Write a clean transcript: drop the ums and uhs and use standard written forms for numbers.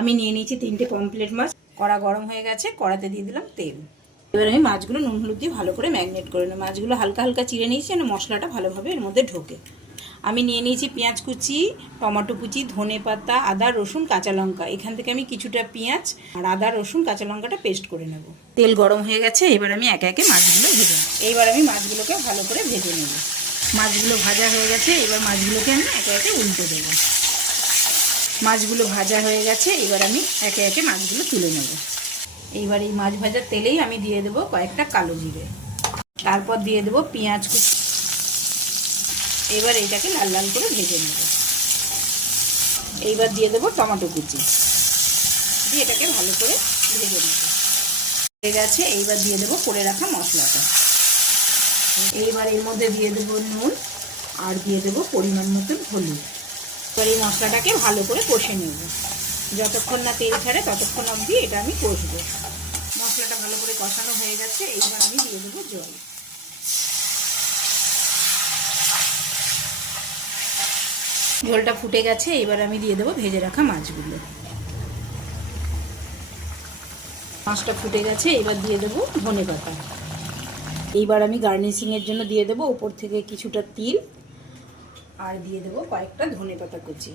আমি নিয়ে নিয়েছি 3টে পমফ্রেট মাছ। কড়া গরম হয়ে গেছে, কড়াতে দিয়ে দিলাম তেল। এবার আমি মাছগুলো নুন হলুদ দিয়ে ভালো করে ম্যারিনেট করে নেব। মাছগুলো হালকা হালকা চিড়ে নিয়েছি যেন মশলাটা ভালোভাবে এর মধ্যে ঢোকে। আমি নিয়ে নিয়েছি পেঁয়াজ কুচি, টমেটো কুচি, ধনে পাতা, আদা, রসুন, কাঁচা লঙ্কা। এখান থেকে আমি কিছুটা পেঁয়াজ আর আদা, রসুন, কাঁচা লঙ্কাটা পেস্ট করে নেব। তেল গরম হয়ে গেছে, এবার আমি একে একে মাছগুলো ভেজে নেব। এইবার আমি মাছগুলোকে ভালো করে ভেজে নেব। মাছগুলো ভাজা হয়ে গেছে, এবার মাছগুলোকে আমি একে একে উল্টে দেব। মাছগুলো ভাজা হয়ে গেছে, এবার আমি একে একে মাছগুলো তুলে নেব। এইবার এই মাছ ভাজার তেলেই আমি দিয়ে দেবো কয়েকটা কালো জিরে, তারপর দিয়ে দেবো পেঁয়াজ কুচি। এবার এটাকে লাল লাল করে ভেজে নেব। এইবার দিয়ে দেবো টমেটো কুচি, দিয়ে এটাকে ভালো করে ভেজে নেব। হয়ে গেছে, এইবার দিয়ে দেবো করে রাখা মশলাটা। এইবার এর মধ্যে দিয়ে দেবো নুন আর দিয়ে দেবো পরিমাণ মতন হলুদ। এবার এই মশলাটাকে ভালো করে কষে নেব। যতক্ষণ না তেল ছাড়ে ততক্ষণ অবধি এটা আমি কষবো। মশলাটা ভালো করে কষানো হয়ে গেছে, এইবার আমি দিয়ে দেবো জল। ঝোলটা ফুটে গেছে, এবার আমি দিয়ে দেবো ভেজে রাখা মাছগুলো। মাছটা ফুটে গেছে, এবার দিয়ে দেবো ধনে পাতা। এইবার আমি গার্নিশিংয়ের জন্য দিয়ে দেবো উপর থেকে কিছুটা তিল আর দিয়ে দেবো কয়েকটা ধনে পাতা কুচি।